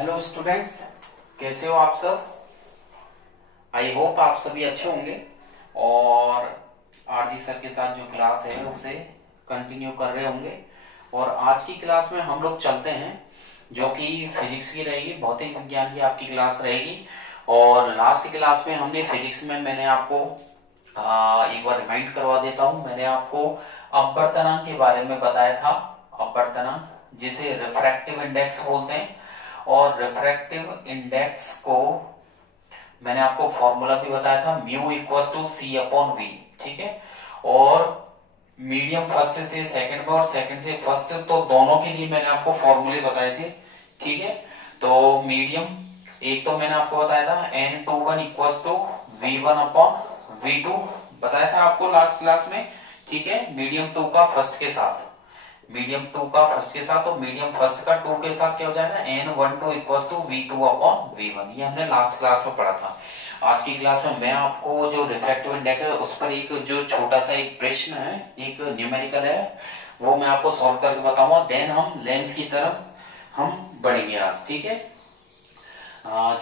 Hello students, कैसे हो आप सब। आई होप आप सभी अच्छे होंगे और आरजी सर के साथ जो क्लास है उसे कंटिन्यू कर रहे होंगे। और आज की क्लास में हम लोग चलते हैं जो कि फिजिक्स की रहेगी, भौतिक विज्ञान की आपकी क्लास रहेगी। और लास्ट क्लास में हमने फिजिक्स में मैंने आपको एक बार रिमाइंड करवा देता हूं, मैंने आपको अपवर्तनांक के बारे में बताया था। अपवर्तनांक जिसे रिफ्रैक्टिव इंडेक्स बोलते हैं, और रिफ्रैक्टिव इंडेक्स को मैंने आपको फॉर्मूला भी बताया था, mu equals to C upon V. ठीक है, और मीडियम फर्स्ट से सेकंड में और सेकंड से फर्स्ट, तो दोनों के लिए मैंने आपको फॉर्मूले बताए थे। ठीक है, तो मीडियम एक तो मैंने आपको बताया था N21 equals to V1 upon V2, बताया था आपको लास्ट क्लास में। ठीक है, मीडियम टू का फर्स्ट के साथ, मीडियम टू का फर्स्ट के साथ, और मीडियम फर्स्ट का टू के साथ क्या हो जाएगा, N12 equals to V2 upon V1। ये हमने लास्ट क्लास में पढ़ा था। आज की क्लास में मैं आपको जो रिफ्रैक्टिव इंडेक्स है उस पर एक जो छोटा सा एक प्रश्न है, एक न्यूमेरिकल है, वो मैं आपको सॉल्व करके बताऊंगा। देन हम लेंस की तरफ हम बढ़ेंगे आज। ठीक है,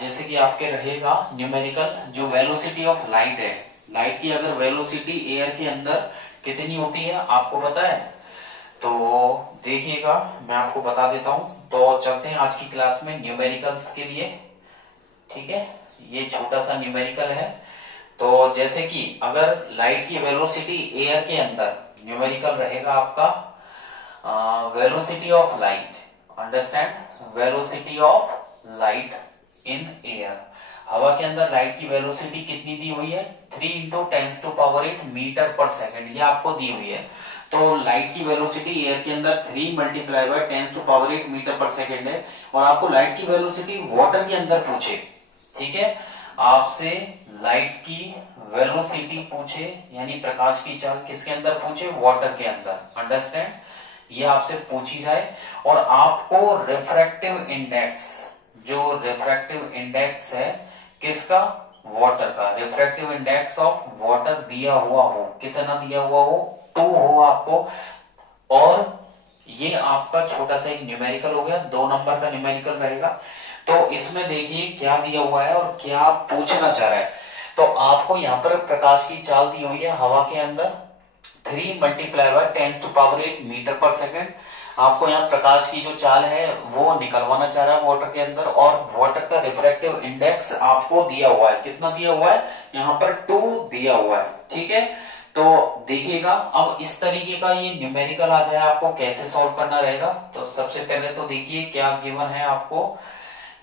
जैसे कि आपके रहेगा न्यूमेरिकल, जो वेलोसिटी ऑफ लाइट है, लाइट की अगर वेलोसिटी एयर के अंदर कितनी होती है आपको पता है, तो देखिएगा मैं आपको बता देता हूं। तो चलते हैं आज की क्लास में न्यूमेरिकल्स के लिए। ठीक है, ये छोटा सा न्यूमेरिकल है। तो जैसे कि अगर लाइट की वेलोसिटी एयर के अंदर, न्यूमेरिकल रहेगा आपका velocity of light, understand, velocity of light in air. हवा के अंदर लाइट की वेलोसिटी कितनी दी हुई है, 3 इंटू 10⁸ मीटर पर सेकेंड, ये आपको दी हुई है। तो लाइट की वेलोसिटी एयर के अंदर 3 मल्टीप्लाई बाय 10⁸ मीटर पर सेकेंड है। और आपको लाइट की वेलोसिटी वाटर के अंदर पूछे, ठीक है, आपसे लाइट की वेलोसिटी पूछे, यानी प्रकाश की चाल किसके अंदर पूछे, वाटर के अंदर, अंडरस्टैंड, ये आपसे पूछी जाए। और आपको रिफ्रैक्टिव इंडेक्स, जो रिफ्रैक्टिव इंडेक्स है किसका, वाटर का, रिफ्रैक्टिव इंडेक्स ऑफ वाटर दिया हुआ हो, कितना दिया हुआ हो, 2 हो आपको। और ये आपका छोटा सा एक न्यूमेरिकल हो गया, 2 नंबर का न्यूमेरिकल रहेगा। तो इसमें देखिए क्या दिया हुआ है और क्या पूछना चाह रहा है। तो आपको यहाँ पर प्रकाश की चाल दी हुई है हवा के अंदर 3 मल्टीप्लाई बाय 10⁸ मीटर पर सेकेंड। आपको यहाँ प्रकाश की जो चाल है वो निकलवाना चाह रहा है वाटर के अंदर, और वाटर का रिफ्रैक्टिव इंडेक्स आपको दिया हुआ है, कितना दिया हुआ है, यहाँ पर 2 दिया हुआ है। ठीक है, तो देखिएगा अब इस तरीके का ये न्यूमेरिकल आ जाए, आपको कैसे सॉल्व करना रहेगा। तो सबसे पहले तो देखिए क्या गिवन है आपको,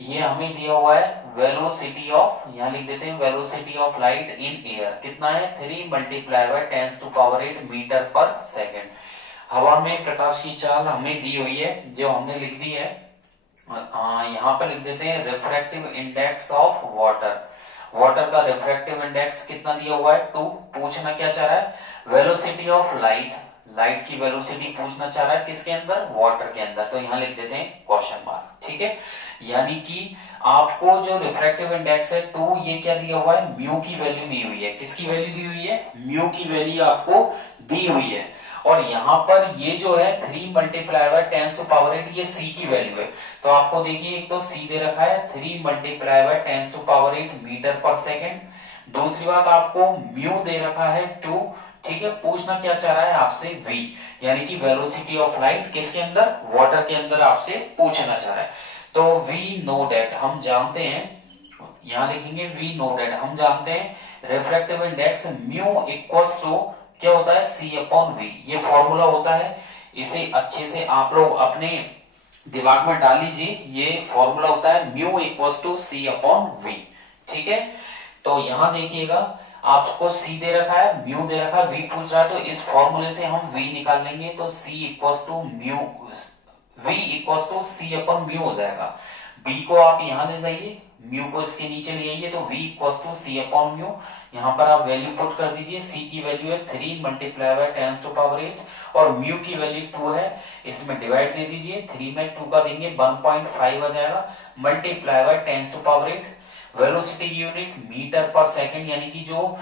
ये हमें दिया हुआ है वेलोसिटी ऑफ, यहां लिख देते हैं velocity of light in air, कितना है, 3 मल्टीप्लाई बाय 10⁸ मीटर पर सेकेंड। हवा में प्रकाश की चाल हमें दी हुई है, जो हमने लिख दी है, यहां पर लिख देते हैं refractive index of water. Water का रिफ्रैक्टिव इंडेक्स कितना दिया हुआ है, 2। पूछना क्या चाह रहा है, वेलोसिटी ऑफ लाइट, लाइट की वेलोसिटी पूछना चाह रहा है किसके अंदर, वाटर के अंदर। तो यहां लिख देते हैं क्वेश्चन मार्क। ठीक है, यानी कि आपको जो रिफ्रैक्टिव इंडेक्स है 2, ये क्या दिया हुआ है, म्यू की वैल्यू दी हुई है, किसकी वैल्यू दी हुई है, म्यू की वैल्यू आपको दी हुई है। और यहाँ पर ये जो है 3 मल्टीप्लाई बाय 10⁸, ये सी की वैल्यू है। तो आपको देखिए एक तो सी दे रखा है 3 मल्टीप्लाई बाय 10⁸ मीटर पर सेकेंड। दूसरी बात आपको म्यू दे रखा है 2। ठीक है, पूछना क्या चाह रहा है आपसे, v, यानी कि वेलोसिटी ऑफ लाइट किसके अंदर, वाटर के अंदर आपसे पूछना चाह रहा है। तो वी नो डेट, हम जानते हैं, यहां लिखेंगे वी नो डेट, हम जानते हैं refractive index mu equals to क्या होता है, सी अपॉन वी, ये फॉर्मूला होता है। इसे अच्छे से आप लोग अपने दिमाग में डाल लीजिए, ये फॉर्मूला होता है mu equals to C upon V. ठीक है, तो यहां देखिएगा आपको सी दे रखा है, म्यू दे रखा है, वी पूछ रहा है, तो इस फॉर्मूले से हम वी निकाल लेंगे। तो C equals to mu, V equals to C upon mu हो जाएगा। बी को आप यहां ले जाइए, म्यू को इसके नीचे ले आइए, तो v equals to C upon mu. यहाँ पर आप वैल्यू पुट कर दीजिए, c की वैल्यू है 3 मल्टीप्लाई बाय 10⁸ और म्यू की वैल्यू 2 है, इसमें डिवाइड दे दीजिए, 3 में 2 का देंगे 1.5 आ जाएगा, मल्टीप्लाई बाय 10⁸, वेलोसिटी की यूनिट मीटर पर सेकेंड, यानी कि जो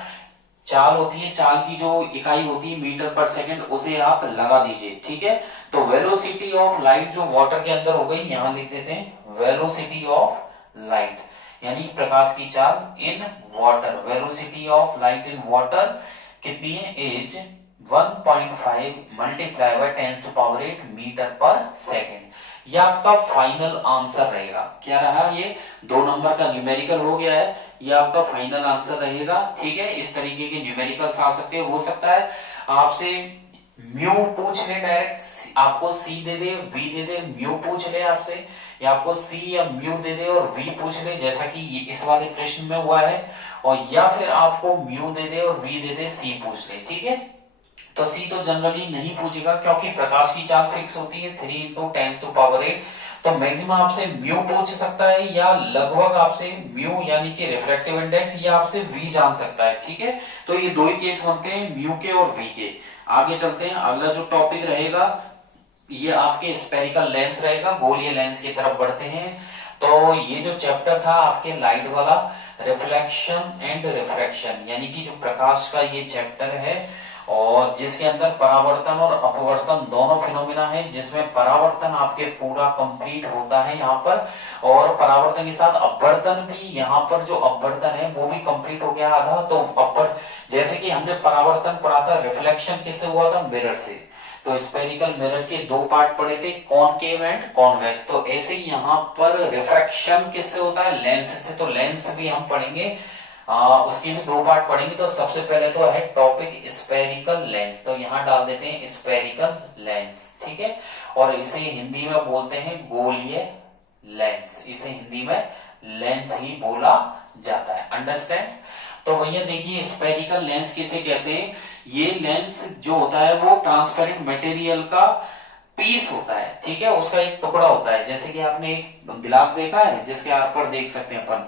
चाल होती है, चाल की जो इकाई होती है मीटर पर सेकेंड, उसे आप लगा दीजिए। ठीक है, तो वेलोसिटी ऑफ लाइट जो वाटर के अंदर हो गई, यहां लिख देते हैं वेलोसिटी ऑफ लाइट, यानी प्रकाश की चाल in water, velocity of light in water कितनी है, इज 1.5 मल्टीप्लाई बाय 10⁸ मीटर पर सेकेंड। ये आपका फाइनल आंसर रहेगा। क्या रहा, ये 2 नंबर का न्यूमेरिकल हो गया है, ये आपका फाइनल आंसर रहेगा। ठीक है, इस तरीके के न्यूमेरिकल्स आ सकते हैं। हो सकता है आपसे म्यू पूछ ले डायरेक्ट, आपको सी दे दे, वी दे दे, म्यू पूछ ले आपसे, या आपको सी या म्यू दे दे और वी पूछ ले, जैसा कि ये इस वाले प्रश्न में हुआ है, और या फिर आपको म्यू दे दे और वी दे दे, सी पूछ ले। ठीक है, तो सी तो जनरली नहीं पूछेगा क्योंकि प्रकाश की चाल फिक्स होती है 3 × 10⁸। तो मैक्सिमम आपसे म्यू पूछ सकता है, या लगभग आपसे म्यू यानी कि रिफ्रैक्टिव इंडेक्स, या आपसे वी जान सकता है। ठीक है, तो ये 2 ही केस बनते हैं, म्यू के और वी के। आगे चलते हैं, अगला जो टॉपिक रहेगा ये आपके स्फेरिकल लेंस रहेगा, गोलीय लेंस की तरफ बढ़ते हैं। तो ये जो चैप्टर था आपके लाइट वाला, रिफ्लेक्शन एंड रिफ्रैक्शन, यानी कि जो प्रकाश का ये चैप्टर है, और जिसके अंदर परावर्तन और अपवर्तन दोनों फिनोमिना है, जिसमें परावर्तन आपके पूरा कंप्लीट होता है यहाँ पर, और परावर्तन के साथ अपवर्तन भी, यहाँ पर जो अपवर्तन है वो भी कंप्लीट हो गया आधा। तो अपर, जैसे कि हमने परावर्तन पढ़ा था, रिफ्लेक्शन किससे हुआ था, मिरर से। तो स्फेरिकल मिरर के 2 पार्ट पढ़े थे, कॉनकेव एंड कॉन्वेक्स। तो ऐसे ही यहाँ पर रिफ्रैक्शन किससे होता है, लेंस से। तो लेंस भी हम पढ़ेंगे, उसके भी 2 पार्ट पढ़ेंगे। तो सबसे पहले तो है टॉपिक स्फेरिकल लेंस, तो यहाँ डाल देते हैं स्फेरिकल लेंस। ठीक है, और इसे हिंदी में बोलते हैं गोलीय लेंस, इसे हिंदी में लेंस ही बोला जाता है। अंडरस्टैंड। तो भैया देखिए, स्फेरिकल लेंस किसे कहते हैं, ये लेंस जो होता है वो ट्रांसपेरेंट मटेरियल का पीस होता है। ठीक है, उसका एक टुकड़ा होता है, जैसे कि आपने एक गिलास देखा है जिसके आप पर देख सकते हैं अपन।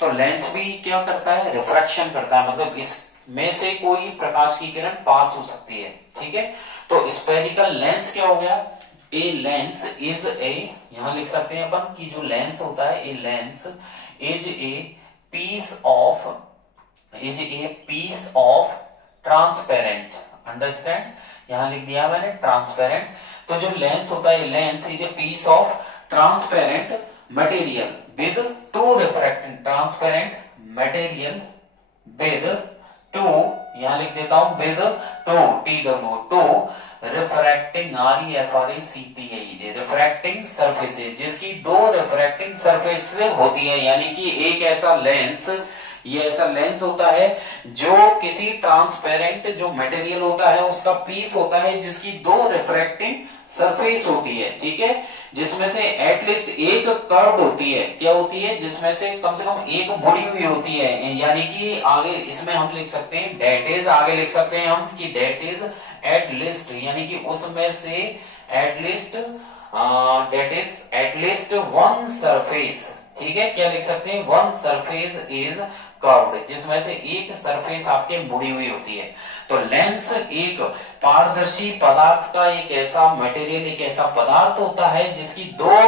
तो लेंस भी क्या करता है, रिफ्रैक्शन करता है, मतलब इसमें से कोई प्रकाश की किरण पास हो सकती है। ठीक है, तो स्फेरिकल लेंस क्या हो गया, ए लेंस इज ए, यहां लिख सकते हैं अपन कि जो लेंस होता है, a lens is a piece of transparent. Understand, यहां लिख दिया मैंने ट्रांसपेरेंट। तो जो लेंस होता है, lens is a piece of transparent material with 2 refracting transparent material with 2, यहां लिख देता हूं with 2 refracting refracting surfaces, जिसकी 2 refracting surface होती है। यानी कि एक ऐसा लेंस, ये ऐसा लेंस होता है जो किसी ट्रांसपेरेंट जो मटेरियल होता है उसका पीस होता है, जिसकी 2 रिफ्रैक्टिंग सरफेस होती है। ठीक है, जिसमें से एटलीस्ट एक कर्व्ड होती है, क्या होती है, जिसमें से कम एक मुड़ी हुई होती है। यानी कि आगे इसमें हम लिख सकते हैं डेट इज, आगे लिख सकते हैं हम कि डेट इज एटलीस्ट, यानी कि उसमें से at least that is at least 1 surface. ठीक है, क्या लिख सकते हैं, 1 सरफेस इज कर्व्ड, जिसमें से एक सरफेस आपके मुड़ी हुई होती है। तो लेंस एक पारदर्शी पदार्थ का एक ऐसा मटेरियल, एक ऐसा पदार्थ होता है जिसकी 2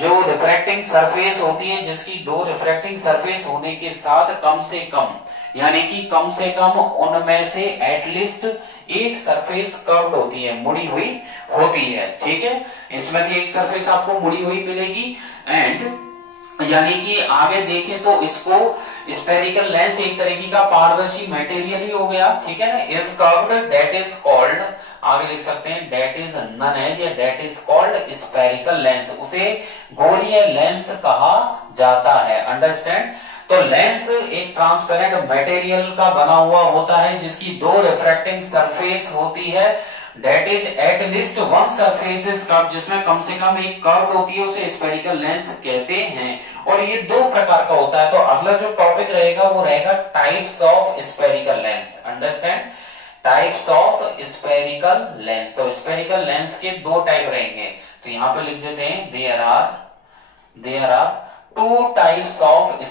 जो रिफ्रैक्टिंग सरफेस होती है, जिसकी 2 रिफ्रैक्टिंग सरफेस होने के साथ कम से कम, यानी कि कम से कम उनमें से एटलीस्ट एक सरफेस कर्व्ड होती है, मुड़ी हुई होती है। ठीक है, इसमें से एक सरफेस आपको मुड़ी हुई मिलेगी। एंड यानी कि आगे देखें तो इसको स्फेरिकल लेंस एक तरीके का पारदर्शी मटेरियल ही हो गया। ठीक है ना, is curved, that is called, आगे लिख सकते हैं दैट इज नन एज, या that is called spherical lens, उसे गोलीय लेंस कहा जाता है। अंडरस्टैंड। तो लेंस एक ट्रांसपेरेंट मटेरियल का बना हुआ होता है, जिसकी 2 रिफ्रैक्टिंग सरफेस होती है, That is at least 1 surface is curved, जिसमें कम से कम एक कर्व होती है, उसे स्फेरिकल लेंस कहते हैं। और ये 2 प्रकार का होता है। तो अगला जो टॉपिक रहेगा वो रहेगा types of spherical lens. Understand, types of spherical lens. तो स्फेरिकल लेंस के 2 टाइप रहेंगे, तो यहां पे लिख देते हैं there are 2 types of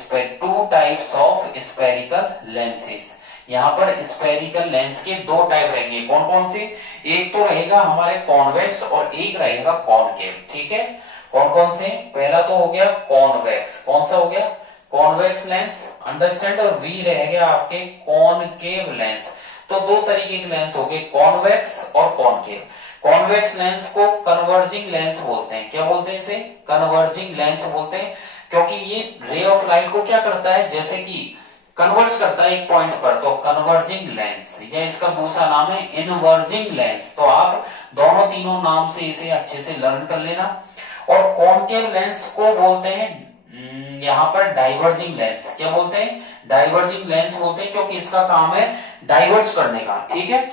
spherical lenses. यहां पर स्फेरिकल लेंस के 2 टाइप रहेंगे, कौन कौन से, एक तो रहेगा हमारे कॉन्वेक्स और एक रहेगा कॉनकेव। ठीक है, कौन कौन से, पहला तो हो गया कॉन्वेक्स, कौन सा हो गया, कॉन्वेक्स लेंस। अंडरस्टैंड। और वी रह गया आपके कॉनकेव लेंस। तो 2 तरीके के लेंस हो गए, कॉन्वेक्स और कॉनकेव। कॉन्वेक्स लेंस को कन्वर्जिंग लेंस बोलते हैं। क्या बोलते हैं इसे? कन्वर्जिंग लेंस बोलते हैं, क्योंकि ये रे ऑफ लाइट को क्या करता है, जैसे कि कन्वर्ज करता है एक पॉइंट पर, तो कन्वर्जिंग लेंस। या इसका दूसरा नाम है इनवर्जिंग लेंस। तो आप दोनों तीनों नाम से इसे अच्छे से लर्न कर लेना। और कॉन्केव लेंस को बोलते हैं यहाँ पर डाइवर्जिंग लेंस। क्या बोलते हैं? डाइवर्जिंग लेंस बोलते हैं, क्योंकि इसका काम है डाइवर्ज करने का। ठीक है,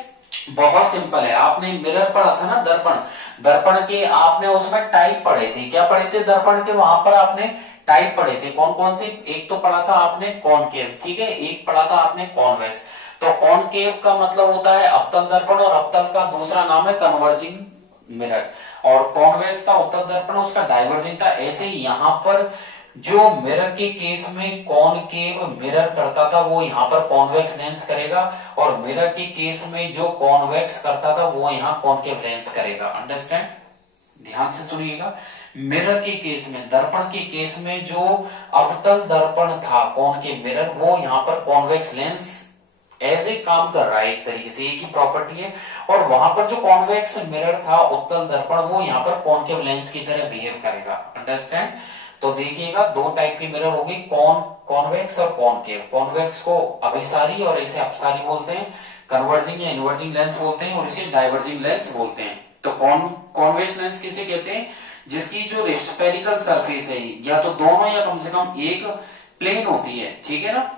बहुत सिंपल है। आपने मिरर पढ़ा था ना, दर्पण। दर्पण के आपने उसमें टाइप पढ़े थे। क्या पढ़े थे? दर्पण के वहां पर आपने टाइप पढ़े थे। कौन कौन से? एक तो पढ़ा था आपने कॉनकेव, ठीक है, एक पढ़ा था आपने कॉन्वेक्स। तो कॉनकेव का मतलब होता है अवतल दर्पण, और अवतल का दूसरा नाम है कन्वर्जिंग मिरर। और कॉन्वेक्स का उत्तल दर्पण, उसका डाइवर्जिंग था। ऐसे ही यहाँ पर जो मिरर के केस में कॉनकेव मिरर करता था, वो यहाँ पर कॉन्वेक्स लेंस करेगा, और मिरर के केस में जो कॉन्वेक्स करता था, वो यहाँ कॉनकेव लेंस करेगा। अंडरस्टैंड? ध्यान से सुनिएगा। मिरर के केस में, दर्पण के केस में जो अवतल दर्पण था कॉनकेव मिरर, वो यहाँ पर कॉन्वेक्स लेंस एज ए काम कर रहा है, एक तरीके से एक ही प्रॉपर्टी है। और वहां पर जो कॉन्वेक्स मिरर था उत्तल दर्पण, वो यहाँ पर कॉनकेव लेंस की तरह बिहेव करेगा। अंडरस्टैंड? तो देखिएगा, दो टाइप की मिरर होगी, कॉन्वेक्स और कॉनकेव। कॉन्वेक्स को अभिसारी और इसे अपसारी बोलते हैं, कन्वर्जिंग या इनवर्जिंग लेंस बोलते हैं, और इसे डाइवर्जिंग लेंस बोलते हैं। तो कॉन्वेक्स लेंस किसे कहते हैं? जिसकी जो स्फेरिकल सरफेस है, या तो दोनों या कम से कम एक प्लेन होती है, ठीक है ना,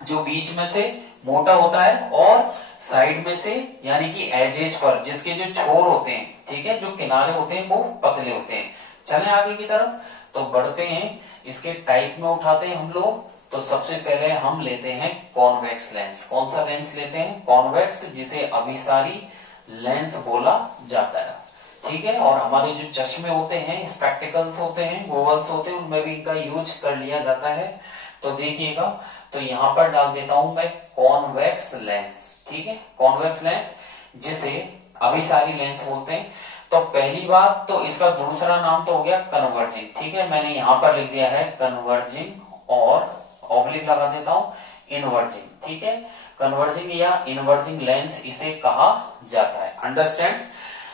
जो बीच में से मोटा होता है और साइड में से यानी कि एजेस पर जिसके जो छोर होते हैं, ठीक है, जो किनारे होते हैं वो पतले होते हैं। चलें आगे की तरफ, तो बढ़ते हैं, इसके टाइप में उठाते हैं हम लोग। तो सबसे पहले हम लेते हैं कॉन्वेक्स लेंस। कौन सा लेंस लेते हैं? कॉन्वेक्स, जिसे अभिसारी लेंस बोला जाता है। ठीक है, और हमारे जो चश्मे होते हैं, स्पेक्टिकल्स होते हैं, गॉगल्स होते हैं, उनमें भी इनका यूज कर लिया जाता है। तो देखिएगा, तो यहां पर डाल देता हूं मैं कॉन्वेक्स लेंस। ठीक है, कॉन्वेक्स लेंस जिसे अभिसारी लेंस बोलते हैं। तो पहली बात, तो इसका दूसरा नाम तो हो गया कन्वर्जिंग। ठीक है, मैंने यहां पर लिख दिया है कन्वर्जिंग, और ऑब्लिक लगा देता हूं इनवर्जिंग। ठीक है, कन्वर्जिंग या इनवर्जिंग लेंस इसे कहा जाता है। अंडरस्टैंड?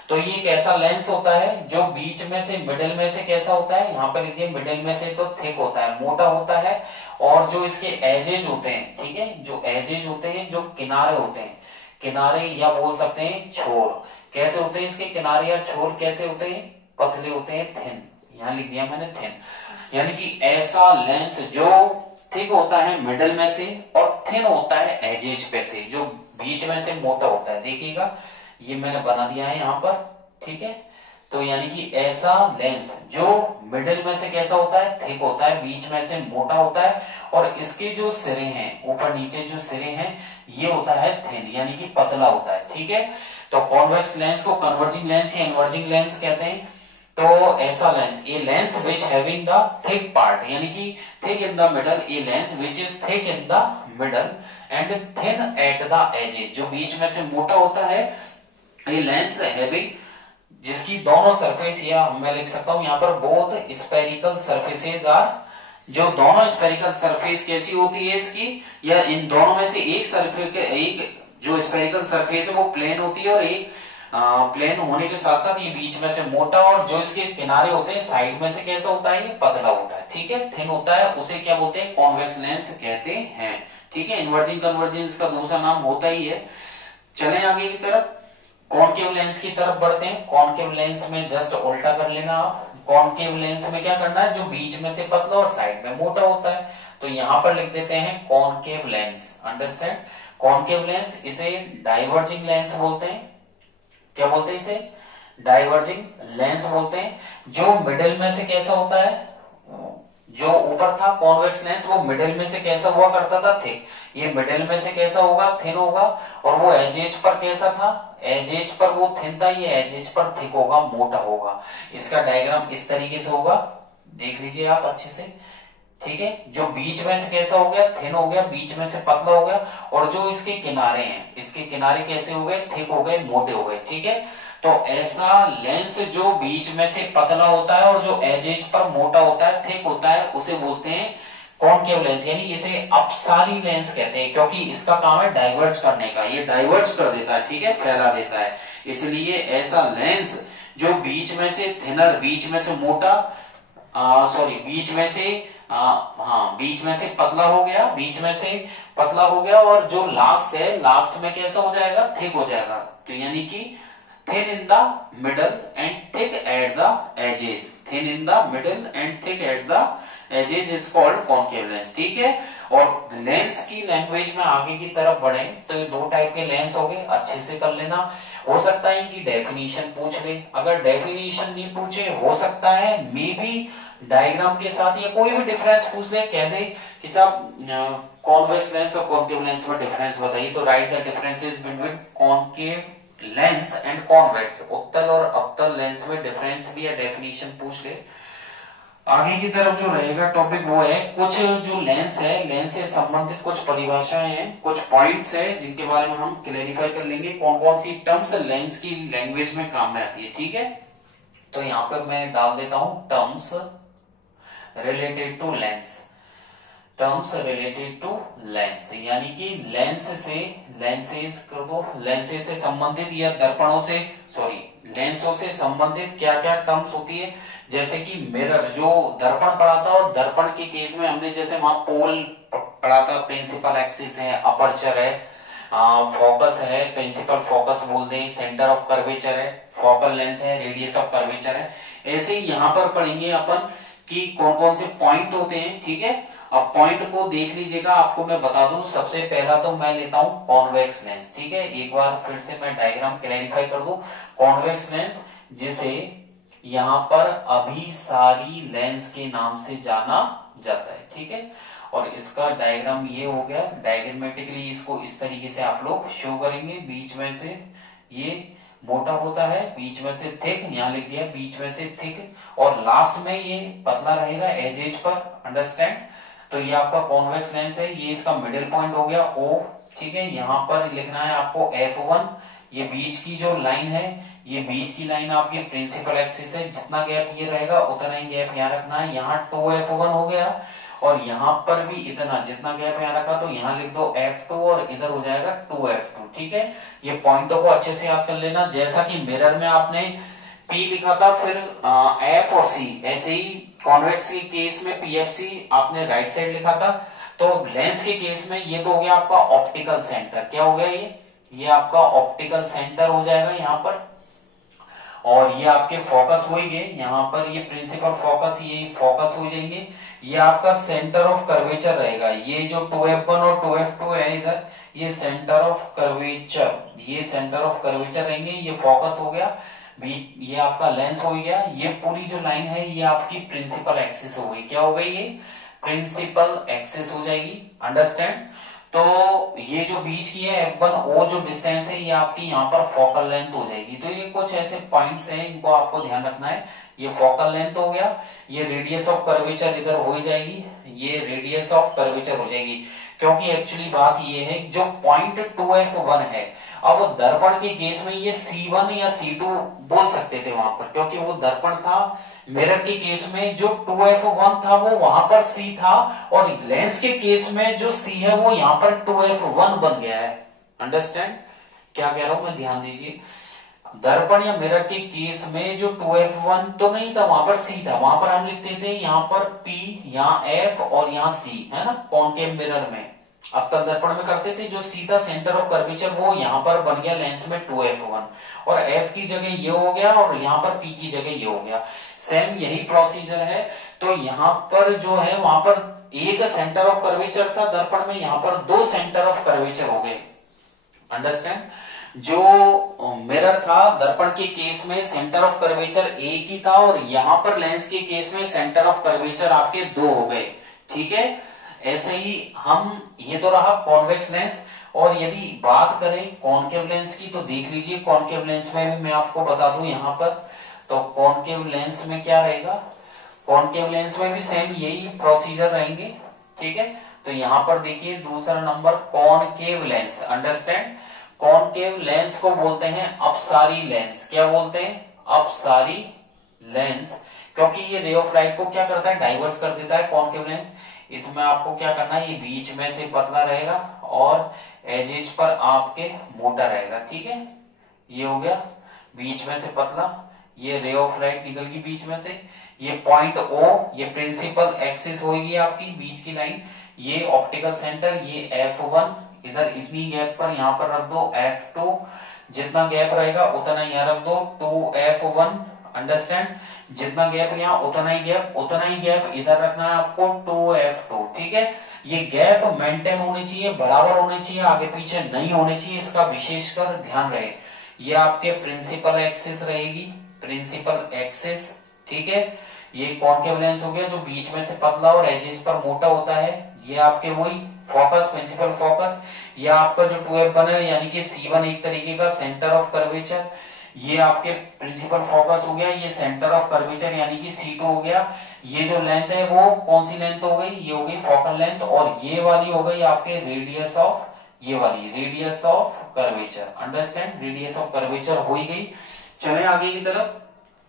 तो ये एक ऐसा लेंस होता है जो बीच में से, मिडिल में से कैसा होता है, यहाँ पर लिखिए, मिडिल में से तो थिक होता है, मोटा होता है, और जो इसके एजेज होते हैं, ठीक है, जो एजेज होते हैं, जो किनारे होते हैं, किनारे या बोल सकते हैं छोर, कैसे होते हैं इसके किनारे या छोर, कैसे होते हैं? पतले होते हैं, थिन। यहाँ लिख दिया मैंने थिन। यानी कि ऐसा लेंस जो थिक होता है मिडिल में से और थिन होता है एजेज पे से, जो बीच में से मोटा होता है। देखिएगा, ये मैंने बना दिया है यहाँ पर। ठीक है, तो यानी कि ऐसा लेंस जो मिडिल में से कैसा होता है? थिक होता है, बीच में से मोटा होता है, और इसके जो सिरे हैं, ऊपर नीचे जो सिरे हैं, ये होता है थिन, यानी कि पतला होता है। ठीक है, तो कॉन्वेक्स लेंस को कन्वर्जिंग लेंस या इनवर्जिंग लेंस कहते हैं। तो ऐसा lens, a lens which having the thick part, यानी कि thick in the middle, a lens which is thick in the middle and thin at the edges, जो बीच में से मोटा होता है, ये लेंस हैविंग, जिसकी दोनों सरफेस, या मैं लिख सकता हूं यहाँ पर बोथ स्पेरिकल सरफेसेस आर, जो दोनों स्पेरिकल सरफेस कैसी होती है इसकी, या इन दोनों में से एक सरफेस, एक जो स्पेरिकल सरफेस है वो प्लेन होती है, और एक प्लेन होने के साथ साथ ये बीच में से मोटा, और जो इसके किनारे होते हैं साइड में से कैसा होता है? ये पतला होता है। ठीक है, थिन होता है, उसे क्या बोलते हैं? कॉन्वेक्स लेंस कहते हैं। ठीक है, इनवर्जिंग कन्वर्जिंग इसका दूसरा नाम होता ही है। चलें आगे की तरफ, कॉनकेव लेंस की तरफ बढ़ते हैं। कॉनकेव लेंस में जस्ट उल्टा कर लेना आप। कॉनकेव लेंस में क्या करना है? जो बीच में से पतला और साइड में मोटा होता है, तो यहां पर लिख देते हैं concave lens. Understand? Concave lens, इसे डाइवर्जिंग लेंस बोलते हैं। क्या बोलते हैं इसे? डाइवर्जिंग लेंस बोलते हैं। जो मिडिल में से कैसा होता है? जो ऊपर था कॉन्वेक्स लेंस, वो मिडिल में से कैसा हुआ करता था? थिक। ये मिडिल में से कैसा होगा? थिन होगा। और वो एजेज पर कैसा था? एजेज पर वो थिन था, ये एजेज पर थिक होगा, मोटा होगा। इसका डायग्राम इस तरीके से होगा, देख लीजिए आप अच्छे से। ठीक है, जो बीच में से कैसा हो गया? थिन हो गया, बीच में से पतला हो गया, और जो इसके किनारे हैं, इसके किनारे कैसे हो गए? थिक हो गए, मोटे हो गए। ठीक है, तो ऐसा लेंस जो बीच में से पतला होता है और जो एजेज पर मोटा होता है, थिक होता है, उसे बोलते हैं कॉनकेव लेंस, यानी इसे अपसारी लेंस कहते हैं, क्योंकि इसका काम है डाइवर्ज करने का। ये डाइवर्ज कर देता है, ठीक है, फैला देता है। इसलिए ऐसा लेंस जो बीच में से थिनर, बीच में से मोटा, सॉरी बीच में से बीच में से पतला हो गया, बीच में से पतला हो गया, और जो लास्ट है, लास्ट में कैसा हो जाएगा, थिक हो जाएगा। तो यानी कि thin in the middle and thick at the edges, thin in the middle and thick at the edges is called concave lens. ठीक है, और लेंस की लैंग्वेज में आगे की तरफ बढ़े तो ये दो टाइप के लेंस हो गए, अच्छे से कर लेना। हो सकता है इनकी डेफिनेशन पूछ ले, अगर डेफिनेशन नहीं पूछे हो सकता है मे बी डायग्राम के साथ या कोई भी डिफरेंस पूछ ले, कह दे कि साहब कॉन्वेक्स लेंस और कॉन्केव लेंस में डिफरेंस बताइए, तो right the differences between concave lens and convex. उत्तल और अवतल लेंस में डिफरेंस भी या डेफिनेशन पूछ ले। आगे की तरफ जो रहेगा टॉपिक वो है कुछ जो लेंस है, लेंस से संबंधित कुछ परिभाषाएं हैं, कुछ पॉइंट्स है जिनके बारे में हम क्लेरिफाई कर लेंगे, कौन कौन सी टर्म्स लेंस की लैंग्वेज में काम में आती है। ठीक है, तो यहाँ पे मैं डाल देता हूं terms related to lens, terms related to lens, यानी कि लेंस से, लेंसेज कर दो, लेंसेज से संबंधित या दर्पणों से, सॉरी लेंसों से संबंधित क्या क्या टर्म्स होती है। जैसे कि मिरर, जो दर्पण पढ़ा था, और दर्पण के केस में हमने जैसे वहां पोल पढ़ा था, प्रिंसिपल एक्सिस है, अपर्चर है, फोकस है, प्रिंसिपल फोकस बोलते हैं, सेंटर ऑफ कर्वेचर है, फोकल लेंथ है, रेडियस ऑफ कर्वेचर है। ऐसे ही यहाँ पर पढ़ेंगे अपन कि कौन कौन से पॉइंट होते हैं। ठीक है, अब पॉइंट को देख लीजिएगा, आपको मैं बता दूं, सबसे पहला तो मैं लेता हूं कॉन्वेक्स लेंस। ठीक है, एक बार फिर से मैं डायग्राम क्लैरिफाई कर दूं। कॉन्वेक्स लेंस जिसे यहाँ पर अभिसारी लेंस के नाम से जाना जाता है। ठीक है, और इसका डायग्राम ये हो गया, डायग्रामेटिकली इसको इस तरीके से आप लोग शो करेंगे। बीच में से ये मोटा होता है, बीच में से थिक, यहाँ लिख दिया बीच में से थिक, और लास्ट में ये पतला रहेगा एजेज पर। अंडरस्टैंड, तो ये आपका कॉन्वेक्स लेंस है, ये इसका मिडिल पॉइंट हो गया O। ठीक है, यहाँ पर लिखना है आपको F1, ये बीच की जो लाइन है, ये बीच की लाइन आपकी प्रिंसिपल एक्सिस है, जितना गैप ये रहेगा उतना ही गैप यहाँ रखना है। यहाँ 2F1 हो गया, और यहाँ पर भी इतना, जितना गैप यहाँ रखा तो यहाँ लिख दो F2, और इधर हो जाएगा 2F2। ठीक है, ये पॉइंटों को अच्छे से याद कर लेना। जैसा कि मिरर में आपने P लिखा था, फिर F और C, ऐसे ही कॉन्वेक्स के केस में PFC आपने राइट साइड लिखा था। तो लेंस के केस में ये तो हो गया आपका ऑप्टिकल सेंटर। क्या हो गया ये आपका ऑप्टिकल सेंटर हो जाएगा यहाँ पर, और ये आपके फोकस हो गए यहाँ पर, ये प्रिंसिपल फोकस, ये फोकस हो जाएंगे। ये आपका सेंटर ऑफ कर्वेचर रहेगा, ये जो 2F1 और 2F2 है इधर, ये सेंटर ऑफ कर्वेचर, ये सेंटर ऑफ कर्वेचर रहेंगे। ये फोकस हो गया, ये आपका लेंस हो गया। ये पूरी जो लाइन है ये आपकी प्रिंसिपल एक्सिस हो गई। क्या हो गई, ये प्रिंसिपल एक्सिस हो जाएगी। अंडरस्टैंड, तो ये जो बीच की है F1O जो डिस्टेंस है, ये आपकी यहाँ पर फोकल लेंथ हो जाएगी। तो ये कुछ ऐसे पॉइंट्स हैं, इनको आपको ध्यान रखना है। ये फोकल लेंथ हो गया, ये रेडियस ऑफ कर्वेचर इधर हो जाएगी, ये रेडियस ऑफ कर्वेचर हो जाएगी। क्योंकि एक्चुअली बात ये है, जो पॉइंट 2F1 है, अब दर्पण के केस में ये C1 या C2 बोल सकते थे वहां पर, क्योंकि वो दर्पण था। मिरर के केस में जो 2F1 था वो वहां पर C था, और लेंस के केस में जो C है वो यहाँ पर 2F1 बन गया है। अंडरस्टैंड क्या कह रहा हूं मैं, ध्यान दीजिए। दर्पण या मिरर के केस में जो 2F1 तो नहीं था, वहां पर C था। वहां पर हम लिखते थे यहाँ पर P, यहाँ F और यहाँ C, है ना, कॉन्केव मिरर में। अवतल दर्पण में करते थे, जो C था सेंटर ऑफ कर्वेचर, वो यहाँ पर बन गया लेंस में 2F1, और F की जगह ये हो गया, और यहाँ पर P की जगह ये हो गया। सेम यही प्रोसीजर है। तो यहाँ पर जो है, वहां पर एक सेंटर ऑफ कर्वेचर था दर्पण में, यहाँ पर दो सेंटर ऑफ कर्वेचर हो गए। अंडरस्टैंड, जो मिरर था दर्पण के केस में सेंटर ऑफ कर्वेचर एक ही था, और यहां पर लेंस के केस में सेंटर ऑफ कर्वेचर आपके दो हो गए। ठीक है, ऐसे ही हम, ये तो रहा कॉन्वेक्स लेंस। और यदि बात करें कॉन्केव लेंस की, तो देख लीजिए कॉन्केव लेंस में भी मैं आपको बता दूं यहाँ पर, तो कॉन्केव लेंस में क्या रहेगा, कॉन्केव लेंस में भी सेम यही प्रोसीजर रहेंगे। ठीक है, तो यहाँ पर देखिए दूसरा number concave lens. Understand, concave lens को बोलते हैं अपसारी लेंस। क्या बोलते हैं, अपसारी लेंस, क्योंकि ये रे ऑफ लाइट को क्या करता है, डाइवर्स कर देता है कॉन्केव लेंस। इसमें आपको क्या करना है, ये बीच में से पतला रहेगा और एजेस पर आपके मोटा रहेगा। ठीक है, ये हो गया बीच में से पतला, ये रे ऑफ लाइट निकल गई बीच में से, ये पॉइंट O, ये प्रिंसिपल एक्सिस होगी आपकी बीच की लाइन, ये ऑप्टिकल सेंटर, ये F1, इधर इतनी गैप पर यहां पर रख दो F2, जितना गैप रहेगा उतना यहां रख दो 2F1, अंडरस्टैंड, जितना गैप यहाँ उतना ही गैप इधर रखना है आपको 2F2, ठीक है। ये गैप मेंटेन होनी चाहिए, बराबर होने चाहिए, आगे पीछे नहीं होने चाहिए, इसका विशेषकर ध्यान रहे। ये आपके प्रिंसिपल एक्सिस रहेगी, प्रिंसिपल एक्सिस, ठीक है। ये कॉन्केव लेंस हो गया जो बीच में से पतला और एजेस पर मोटा होता है, ये आपके वही फोकस, प्रिंसिपल फोकस। ये आपका जो 2F1 है यानी कि C1 एक तरीके का सेंटर ऑफ कर्वेचर, ये आपके प्रिंसिपल फोकस हो गया, ये सेंटर ऑफ कर्वेचर यानी कि C2 हो गया। ये जो लेंथ है वो कौन सी लेंथ हो गई, ये हो गई फोकल लेंथ, और ये वाली हो गई आपके रेडियस ऑफ, ये वाली radius of curvature, understand, radius of curvature हो ही गई। चले आगे की तरफ,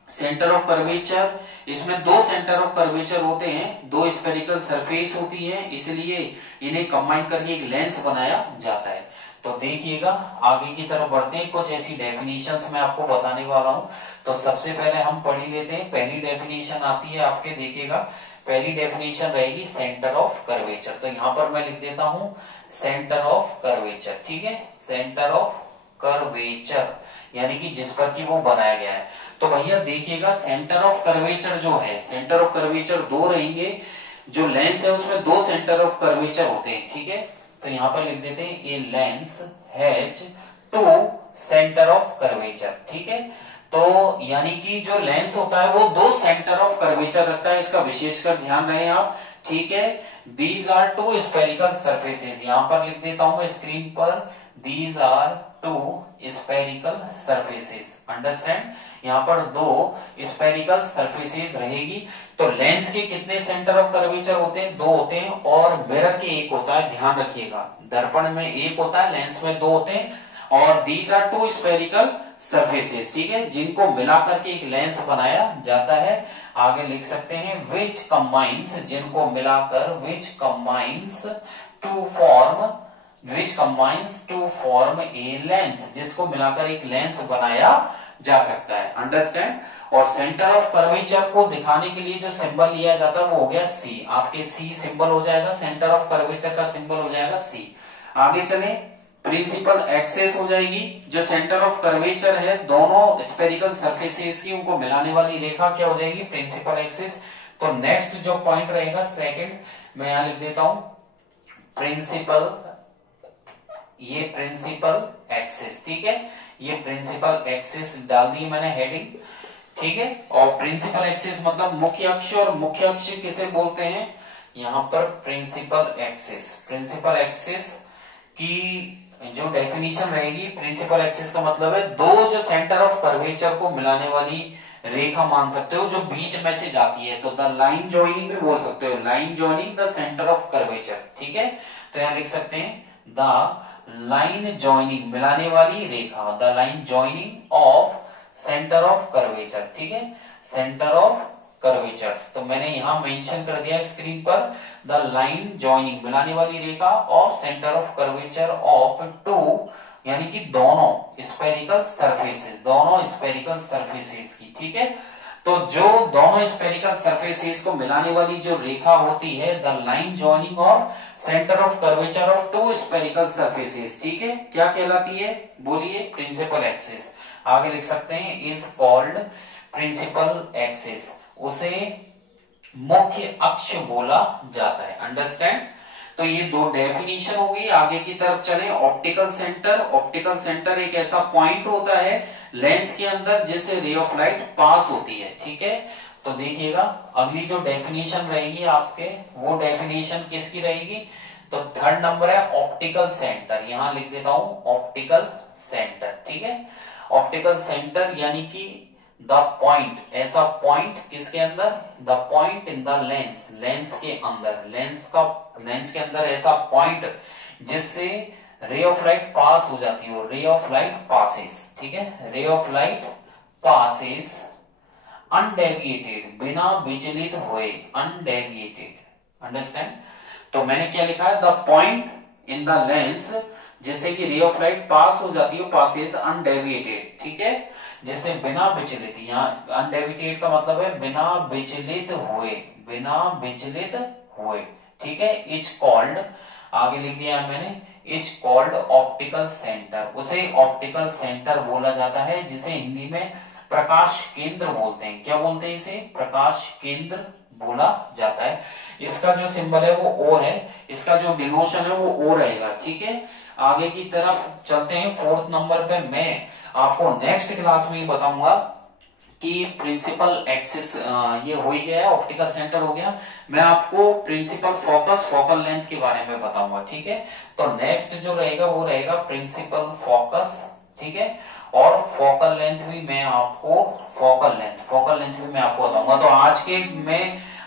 सेंटर ऑफ कर्वेचर, इसमें दो सेंटर ऑफ कर्वेचर होते हैं, दो स्फेरिकल सरफेस होती है, इसलिए इन्हें कंबाइन करके एक लेंस बनाया जाता है। तो देखिएगा आगे की तरफ बढ़ते हैं, कुछ ऐसी डेफिनेशंस मैं आपको बताने वाला हूं। तो सबसे पहले हम पढ़ ही लेते हैं, पहली डेफिनेशन आती है आपके, देखिएगा पहली डेफिनेशन रहेगी सेंटर ऑफ कर्वेचर। तो यहां पर मैं लिख देता हूं सेंटर ऑफ कर्वेचर, ठीक है, सेंटर ऑफ कर्वेचर यानी कि जिस पर कि वो बनाया गया है। तो भैया देखिएगा सेंटर ऑफ कर्वेचर जो है, सेंटर ऑफ कर्वेचर दो रहेंगे, जो लेंस है उसमें दो सेंटर ऑफ कर्वेचर होते हैं, ठीक है। तो यहां पर लिख देते हैं a lens has two centre of curvature, ठीक है। तो यानी कि जो लेंस होता है वो दो सेंटर ऑफ कर्वेचर रखता है, इसका विशेषकर ध्यान रहे आप, ठीक है। These are two spherical surfaces, यहां पर लिख देता हूं मैं स्क्रीन पर, these are two spherical surfaces, understand, यहां पर दो स्पेरिकल सरफेसेस रहेगी। तो लेंस के कितने सेंटर ऑफ कर्वेचर होते हैं, दो होते हैं, और मिरर के एक होता है, ध्यान रखिएगा, दर्पण में एक होता है, लेंस में दो होते हैं, और these are two spherical surfaces, ठीक है, जिनको मिलाकर के एक लेंस बनाया जाता है। आगे लिख सकते हैं विच कंबाइंस, जिनको मिलाकर, which combines to form a lens, जिसको मिलाकर एक लेंस बनाया जा सकता है, अंडरस्टैंड। और सेंटर ऑफ कर्वेचर को दिखाने के लिए जो सिंबल लिया जाता है वो हो गया C, आपके C सिंबल हो जाएगा, सेंटर ऑफ कर्वेचर का सिंबल हो जाएगा C। आगे चले, प्रिंसिपल एक्सेस हो जाएगी, जो सेंटर ऑफ कर्वेचर है दोनों स्फेरिकल सरफेसेस की, उनको मिलाने वाली रेखा क्या हो जाएगी, प्रिंसिपल एक्सेस। तो नेक्स्ट जो पॉइंट रहेगा सेकंड, मैं यहां लिख देता हूं प्रिंसिपल, ये प्रिंसिपल एक्सिस, ठीक है, ये प्रिंसिपल एक्सिस डाल दी मैंने हेडिंग, ठीक है। और प्रिंसिपल एक्सिस मतलब मुख्य अक्ष, और मुख्य अक्ष किसे बोलते हैं, यहां पर प्रिंसिपल एक्सिस, प्रिंसिपल एक्सिस की जो डेफिनेशन रहेगी, प्रिंसिपल एक्सिस का मतलब है दो जो सेंटर ऑफ कर्वेचर को मिलाने वाली रेखा मान सकते हो जो बीच में से जाती है, तो द लाइन जॉइनिंग भी बोल सकते हो, line joining the centre of curvature, ठीक है। तो यहां लिख सकते हैं द लाइन जॉइनिंग, मिलाने वाली रेखा, the line joining of centre of curvature, ठीक है, सेंटर ऑफ कर्वेचर्स। तो मैंने यहां मेंशन कर दिया स्क्रीन पर, द लाइन जॉइनिंग, मिलाने वाली रेखा, और centre of curvature of two, यानी कि दोनों स्फेरिकल सरफेसेस, दोनों स्फेरिकल सरफेसेस की, ठीक है। तो जो दोनों स्फेरिकल सरफेसेस को मिलाने वाली जो रेखा होती है, the line joining of centre of curvature of two spherical surfaces, ठीक है, क्या कहलाती है, बोलिए, प्रिंसिपल एक्सिस। आगे लिख सकते हैं इज कॉल्ड प्रिंसिपल एक्सिस, उसे मुख्य अक्ष बोला जाता है, अंडरस्टैंड। तो ये दो डेफिनेशन होगी। आगे की तरफ चलें, ऑप्टिकल सेंटर, ऑप्टिकल सेंटर एक ऐसा पॉइंट होता है लेंस के अंदर जिससे रे ऑफ लाइट पास होती है, ठीक है। तो देखिएगा अगली जो डेफिनेशन रहेगी आपके, वो डेफिनेशन किसकी रहेगी, तो थर्ड नंबर है ऑप्टिकल सेंटर, यहां लिख देता हूं ऑप्टिकल सेंटर, ठीक है। ऑप्टिकल सेंटर यानी कि द पॉइंट, ऐसा पॉइंट किसके अंदर, the point in the lens, lens के अंदर, लेंस के अंदर ऐसा पॉइंट जिससे रे ऑफ लाइट पास हो जाती हो, रे ऑफ लाइट पासेस, ठीक है, ray of light passes undeviated, बिना विचलित हुए, अनडेविएटेड, अंडरस्टैंड। तो मैंने क्या लिखा है, the point in the lens जिससे कि रे ऑफ लाइट पास हो जाती है, पासेस अनडेविएटेड, ठीक है, जिससे बिना विचलित, यहाँ अनडेविएटेड का मतलब है बिना विचलित हुए, बिना विचलित हुए, ठीक है। इज कॉल्ड, आगे लिख दिया है मैंने, इज कॉल्ड ऑप्टिकल सेंटर, उसे ऑप्टिकल सेंटर बोला जाता है, जिसे हिंदी में प्रकाश केंद्र बोलते हैं। क्या बोलते हैं इसे? प्रकाश केंद्र बोला जाता है। इसका जो सिंबल है वो ओ है, इसका जो डिनोशन है वो ओ रहेगा, ठीक है। आगे की तरफ चलते हैं। 4th नंबर पे मैं आपको नेक्स्ट क्लास में बताऊंगा कि प्रिंसिपल एक्सिस, ये हो ही गया है, ऑप्टिकल सेंटर हो गया। मैं आपको प्रिंसिपल फोकस, फोकल लेंथ के बारे में बताऊंगा, ठीक है। तो नेक्स्ट जो रहेगा वो रहेगा प्रिंसिपल फोकस, ठीक है। और फोकल लेंथ भी मैं आपको, फोकल लेंथ भी मैं आपको बताऊंगा। तो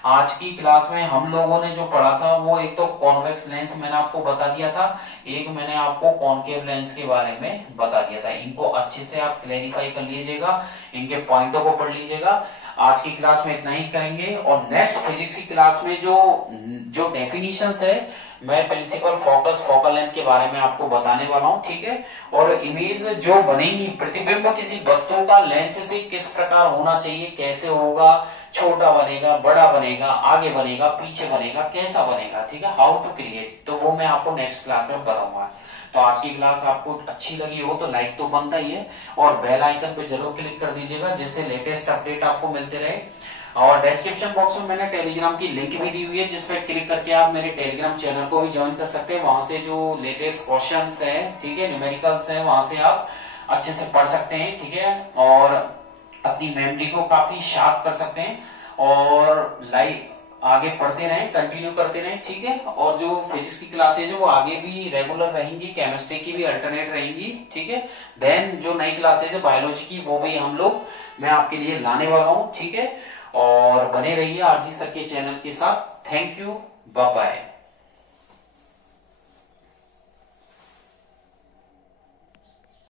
आज की क्लास में हम लोगों ने जो पढ़ा था वो एक तो कॉन्वेक्स लेंस मैंने आपको बता दिया था, एक मैंने आपको कॉनकेव लेंस के बारे में बता दिया था। इनको अच्छे से आप क्लैरिफाई कर लीजिएगा, इनके पॉइंटों को पढ़ लीजिएगा। आज की क्लास में इतना ही करेंगे और नेक्स्ट फिजिक्स की क्लास में जो डेफिनेशंस है मैं प्रिंसिपल फोकस, फोकल लेंथ के बारे में आपको बताने वाला हूं, ठीक है। और इमेज जो बनेगी, प्रतिबिंब किसी वस्तु का लेंस से किस प्रकार होना चाहिए, कैसे होगा, छोटा बनेगा, बड़ा बनेगा, आगे बनेगा, पीछे बनेगा, कैसा बनेगा, ठीक है, हाउ टू क्रिएट, तो वो मैं आपको नेक्स्ट क्लास में बताऊंगा। तो आज की क्लास आपको अच्छी लगी हो तो लाइक तो बनता ही है और बेल आइकन पे जरूर क्लिक कर दीजिएगा, जिससे लेटेस्ट अपडेट आपको मिलते रहे। और डिस्क्रिप्शन बॉक्स में मैंने टेलीग्राम की लिंक भी दी हुई है, जिसपे क्लिक करके आप मेरे टेलीग्राम चैनल को भी ज्वाइन कर सकते हैं। वहां से जो लेटेस्ट क्वेश्चंस है, ठीक है, न्यूमेरिकल्स है, वहां से आप अच्छे से पढ़ सकते हैं, ठीक है। और अपनी मेमोरी को काफी शार्प कर सकते हैं और लाइव आगे पढ़ते रहें, कंटिन्यू करते रहें, ठीक है। और जो फिजिक्स की क्लासेज है वो आगे भी रेगुलर रहेंगी, केमिस्ट्री की भी अल्टरनेट रहेंगी, ठीक है। देन जो नई क्लासेज है बायोलॉजी की वो भी मैं आपके लिए लाने वाला हूँ, ठीक है। और बने रहिए आरजी सर के चैनल के साथ। Thank you, bye bye.